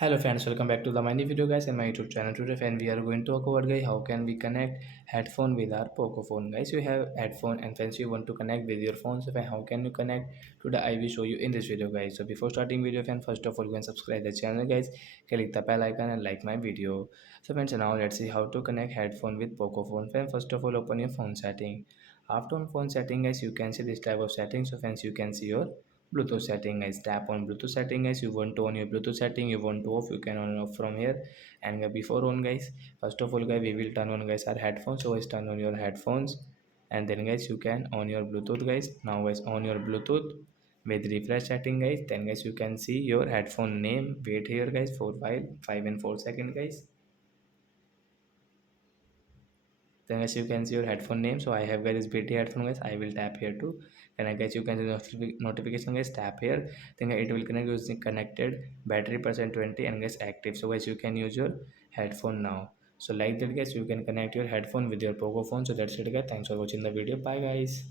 Hello friends, welcome back to the my new video guys and my YouTube channel. Today friend we are going to talk about guys how can we connect headphone with our Poco phone. Guys, you have headphone and friends you want to connect with your phone, so friend, how can you connect? Today I will show you in this video guys. So before starting video friend, first of all you can subscribe the channel guys, click the bell icon and like my video. So friends, now let's see how to connect headphone with Poco phone. Friend, first of all open your phone setting. After on phone setting guys, you can see this type of settings. So friends, you can see your Bluetooth setting guys. Tap on Bluetooth setting guys. You want to on your Bluetooth setting, you want to off, you can on and off from here. And before on guys, first of all guys, we will turn on guys our headphones. So guys, turn on your headphones, and then guys you can on your Bluetooth guys. Now guys, on your Bluetooth with refresh setting guys, then guys you can see your headphone name. Wait here guys for while 5 and 4 seconds guys. Then as you can see your headphone name, so I have guys this BT headphone guys. I will tap here too, and I guess you can see notification guys. Tap here, then it will connect using connected battery percent 20 and guys active. So guys you can use your headphone now. So like that guys, you can connect your headphone with your Poco phone. So that's it guys, thanks for watching the video, bye guys.